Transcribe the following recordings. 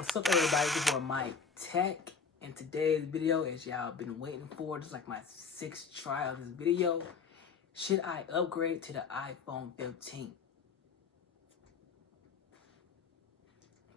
What's up, everybody? This is Mike Tech, and today's video, as y'all been waiting for, this is like my 6th try of this video. Should I upgrade to the iPhone 15?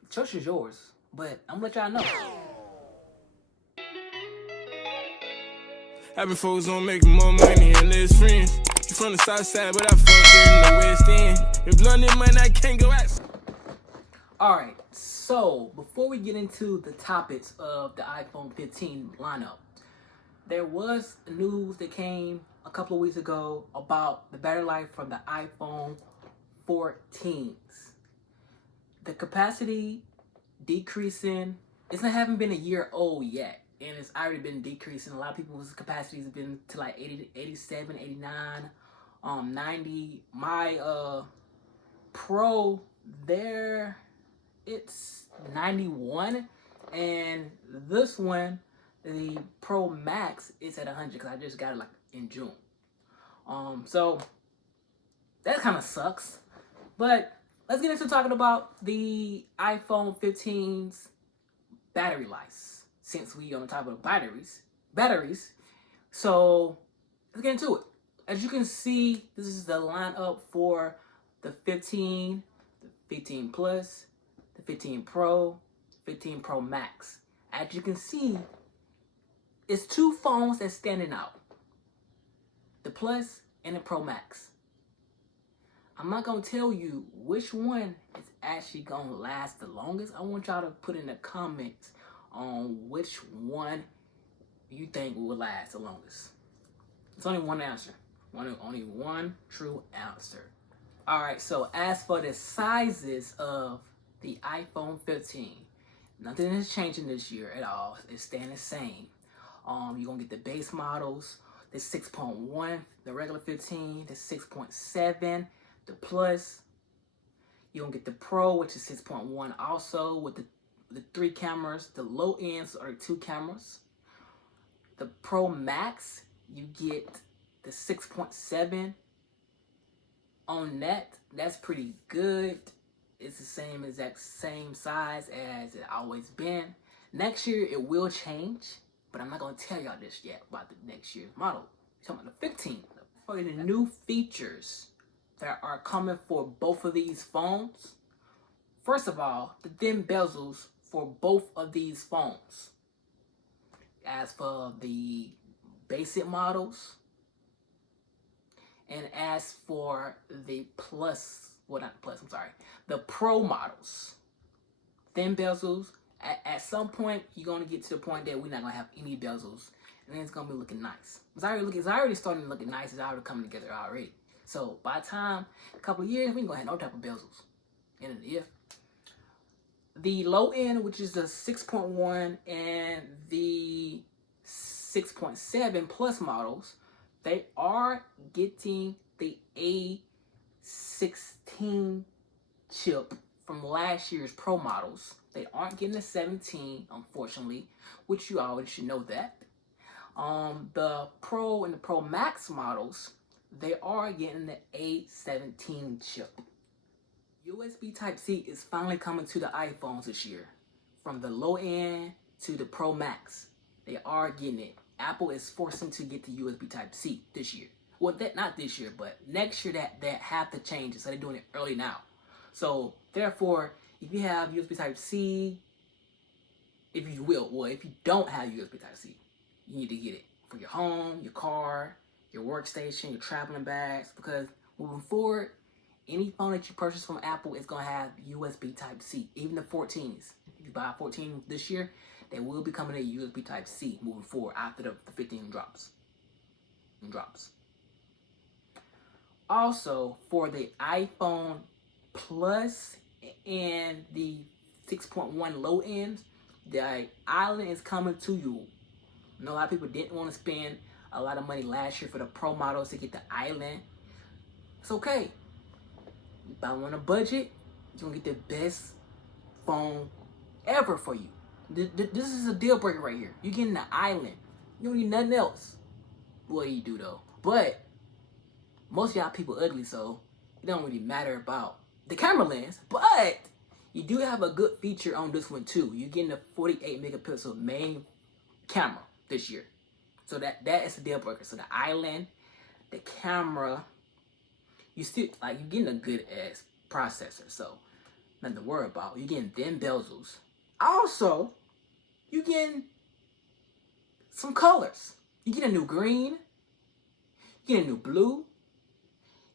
The choice is yours, but I'm gonna let y'all know. Having folks on making more money and less friends. You from the south side, but I fucked in the west end. If London money, I can't go out. Alright, so before we get into the topics of the iPhone 15 lineup, there was news that came a couple of weeks ago about the battery life from the iPhone 14s. The capacity decreasing, it hasn't been a year old yet, and it's already been decreasing. A lot of people's capacities have been to like 80, 87, 89, 90. My Pro there, it's 91, and this one, the Pro Max, is at 100 because I just got it like in June. So that kind of sucks. But let's get into talking about the iPhone 15's battery life, since we on the topic of batteries. So let's get into it. As you can see, this is the lineup for the 15, the 15 Plus, the 15 Pro, 15 Pro Max. As you can see, it's two phones that's standing out. The Plus and the Pro Max. I'm not going to tell you which one is actually going to last the longest. I want y'all to put in the comments on which one you think will last the longest. It's only one answer. Only one true answer. Alright, so as for the sizes of the iPhone 15, nothing is changing this year at all. It's staying the same. You're going to get the base models, the 6.1, the regular 15, the 6.7, the Plus. You're going to get the Pro, which is 6.1 also, with the 3 cameras. The low ends are 2 cameras. The Pro Max, you get the 6.7 on that. That's pretty good. It's the same exact same size as it always been. Next year it will change, but I'm not gonna tell y'all this yet about the next year's model. I'm talking about the 15. For the new features that are coming for both of these phones. First of all, the thin bezels for both of these phones. As for the basic models, and as for the the Pro models, thin bezels. At some point, you're gonna get to the point that we're not gonna have any bezels, and then it's gonna be looking nice. It's already starting to look nice. It's already coming together already. So by the time a couple of years, we ain't gonna have no type of bezels. And if the low end, which is the 6.1 and the 6.7 Plus models, they are getting the A16 chip from last year's Pro models. They aren't getting the 17, unfortunately, which you always should know that. The Pro and the Pro Max models, they are getting the A17 chip. USB Type-C is finally coming to the iPhones this year. From the low end to the Pro Max, they are getting it. Apple is forcing to get the USB Type-C this year. Well, not this year, but next year that have to change it. So they're doing it early now. So therefore, if you have USB Type-C, if you don't have USB Type-C, you need to get it for your home, your car, your workstation, your traveling bags, because moving forward, any phone that you purchase from Apple is going to have USB Type-C, even the 14s. If you buy a 14 this year, they will be coming to USB Type-C moving forward after the 15 drops. Also, for the iPhone Plus and the 6.1 low ends, the island is coming to you. I know a lot of people didn't want to spend a lot of money last year for the Pro models to get the island. It's okay. You buy on a budget, you're going to get the best phone ever for you. This is a deal breaker right here. You're getting the island. You don't need nothing else. Well, you do though. But most of y'all people ugly, so it don't really matter about the camera lens. But You do have a good feature on this one too. You're getting a 48 megapixel main camera this year. So that is a deal breaker. So the island, the camera, you still like you're getting a good ass processor. So nothing to worry about. You're getting them bezels. Also, you're getting some colors. You get a new green, you get a new blue,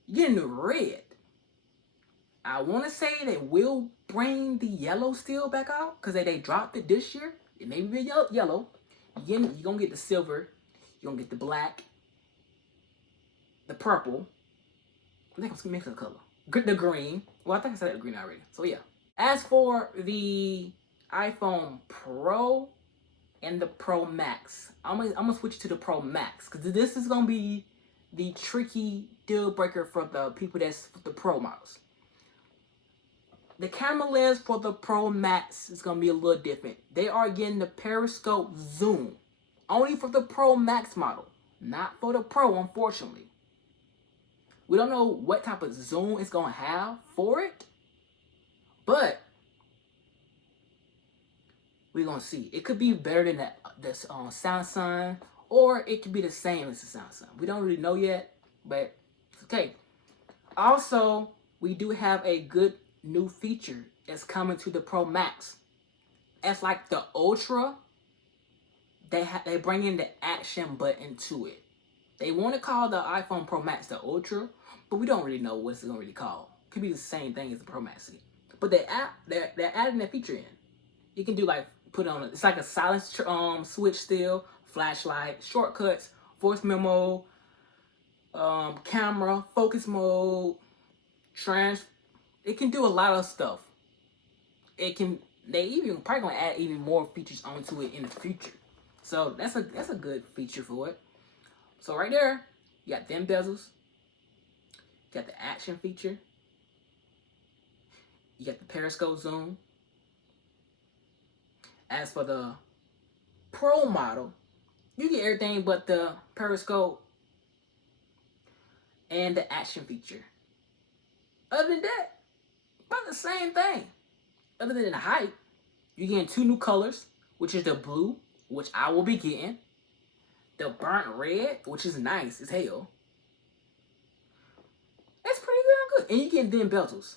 you get a new red. I want to say they will bring the yellow still back out because they dropped it this year. It may be yellow. You're going to get the silver. You're going to get the black, the purple. I think I'm going to mix the color. The green. Well, I think I said the green already. So, yeah. As for the iPhone Pro and the Pro Max, I'm gonna switch to the Pro Max because this is going to be the tricky deal breaker for the people that's the Pro models. The camera lens for the Pro Max is going to be a little different. They are getting the periscope zoom. Only for the Pro Max model. Not for the Pro, unfortunately. We don't know what type of zoom it's going to have for it. But we're going to see. It could be better than the Samsung. Or it could be the same as the Samsung. We don't really know yet. But it's okay. Also, we do have a good new feature that's coming to the Pro Max. It's like the Ultra. They bring in the action button to it. They want to call the iPhone Pro Max the Ultra, but we don't really know what it's going to really call. Could be the same thing as the Pro Max. But they're adding that feature in. You can do like it's like a silence switch still, flashlight, shortcuts, voice memo, camera, focus mode, it can do a lot of stuff. They even probably gonna add even more features onto it in the future. So that's a good feature for it. So right there, you got them bezels. You got the action feature. You got the periscope zoom. As for the Pro model, you get everything but the periscope and the action feature. Other than that, about the same thing. Other than the height, you're getting 2 new colors, which is the blue, which I will be getting. The burnt red, which is nice as hell. That's pretty good. And you're getting them bezels.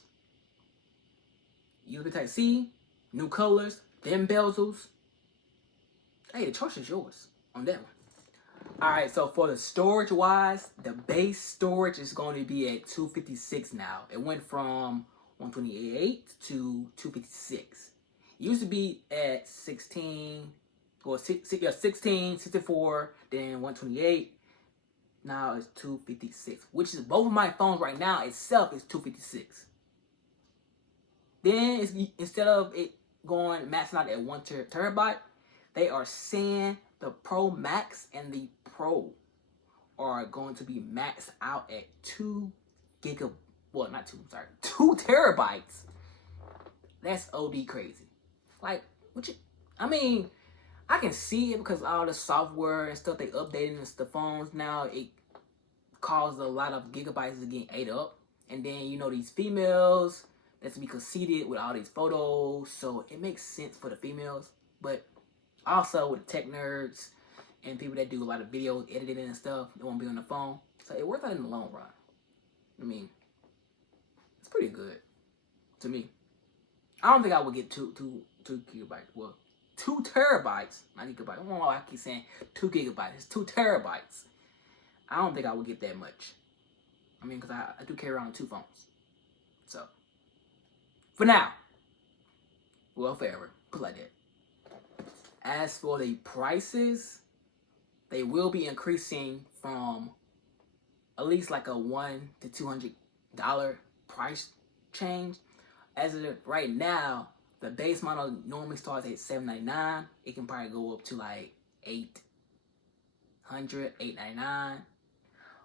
USB Type-C, new colors, them bezels. Hey, the choice is yours on that one. Alright, so for the storage wise, the base storage is going to be at 256 now. It went from 128 to 256. It used to be at 16, 64, then 128. Now it's 256, which is both of my phones right now itself is 256. Then instead of it going maxing out at 1 terabyte, they are saying the Pro Max and the Pro are going to be maxed out at 2 terabytes. That's OD crazy. Like, I can see it because all the software and stuff they updating the phones now, it caused a lot of gigabytes to get ate up. And then, these females that's to be conceited with all these photos, so it makes sense for the females. But also with tech nerds and people that do a lot of video editing and stuff, they won't be on the phone. So it works out in the long run. It's pretty good to me. I don't think I would get 2 gigabytes. Well, 2 terabytes, not gigabytes. I don't know why I keep saying 2 gigabytes. It's 2 terabytes. I don't think I would get that much. Because I do carry around 2 phones. So, for now, well, forever, put it like that. As for the prices, they will be increasing from at least like a $100 to $200 price change. As of right now, the base model normally starts at $799. It can probably go up to like $800,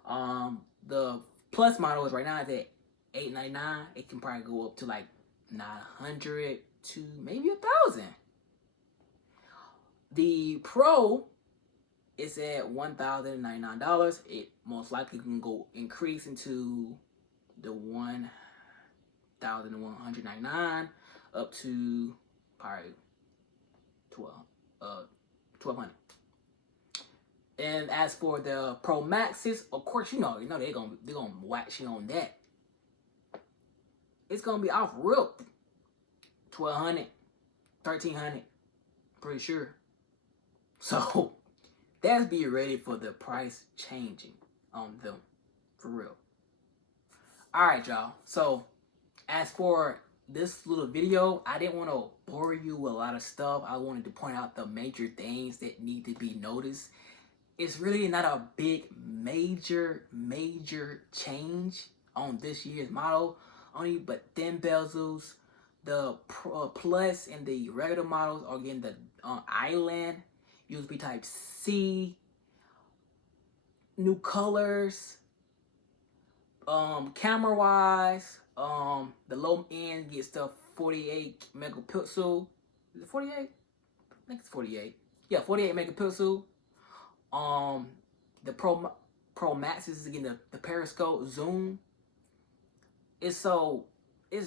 $899. The plus model is right now is at $899. It can probably go up to like $900 to maybe $1,000. The Pro is at $1,099. It most likely can go increase into the $1,199. up to probably 1200. And as for the Pro Maxes, of course, you know they're gonna wax you on that. It's gonna be off rip 1200, 1300, pretty sure. So that's be ready for the price changing on them, for real. All right, y'all. So as for this little video, I didn't want to bore you with a lot of stuff. I wanted to point out the major things that need to be noticed. It's really not a big major change on this year's model, only but thin bezels. The Plus and the regular models are getting the Island USB Type C, new colors. Camera wise, the low end gets the 48 megapixel. Is it 48? I think it's 48. Yeah, 48 megapixel. The Pro Max is getting the periscope zoom. It's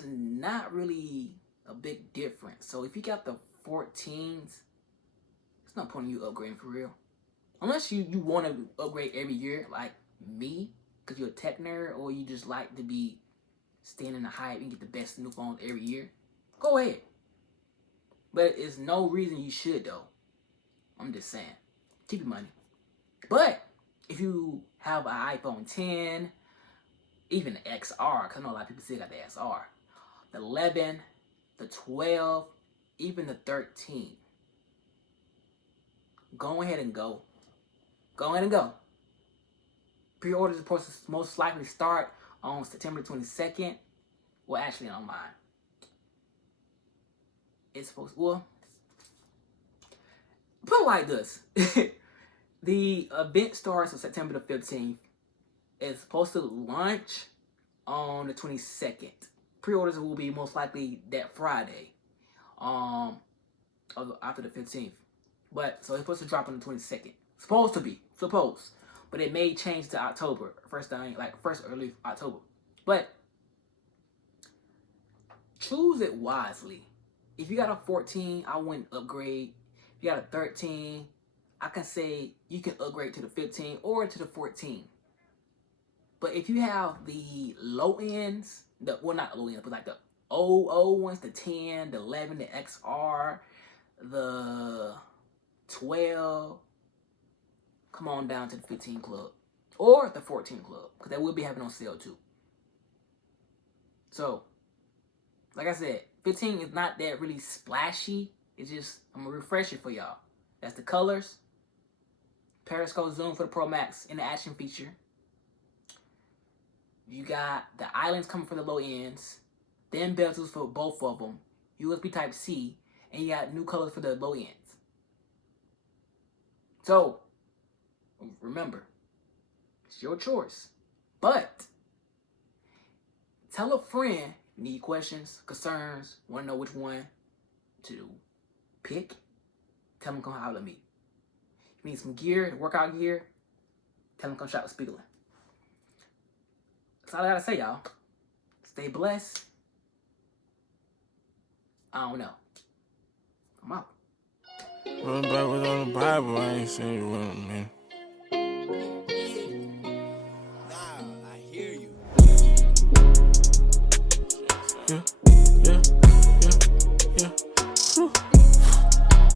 not really a big difference. So if you got the 14s, it's no point in you upgrading for real. Unless you want to upgrade every year like me, because you're a tech nerd, or you just like to be staying in the hype and get the best new phone every year. Go ahead. But it's no reason you should though. I'm just saying. Keep your money. But if you have an iPhone 10, even the XR, because I know a lot of people still got the XR, the 11, the 12, even the 13, go ahead and go. Go ahead and go. Pre-orders are supposed to most likely start on September 22nd. Well, actually, on mine. It's supposed to, well, put it like this. The event starts on September the 15th. It's supposed to launch on the 22nd. Pre-orders will be most likely that Friday, after the 15th. But, so it's supposed to drop on the 22nd. Supposed to be. Supposed. But it may change to October. First early October. But choose it wisely. If you got a 14, I wouldn't upgrade. If you got a 13, I can say you can upgrade to the 15 or to the 14. But if you have the low ends, not low ends, but like the old ones, the 10, the 11, the XR, the 12, come on down to the 15 club or the 14 club, because they will be having on sale too. So, like I said, 15 is not that really splashy. It's just, I'm gonna refresh it for y'all. That's the colors, periscope zoom for the Pro Max and the action feature. You got the islands coming for the low ends, thin bezels for both of them, USB Type C, and you got new colors for the low ends. So, remember, it's your choice. But, tell a friend, need questions, concerns, want to know which one to pick, tell them come holler at me. You need some gear, workout gear, tell them come shop with SpeedLandd. That's all I gotta say, y'all. Stay blessed. I don't know. I'm out. Run back with on the Bible, I ain't seen you with him, man.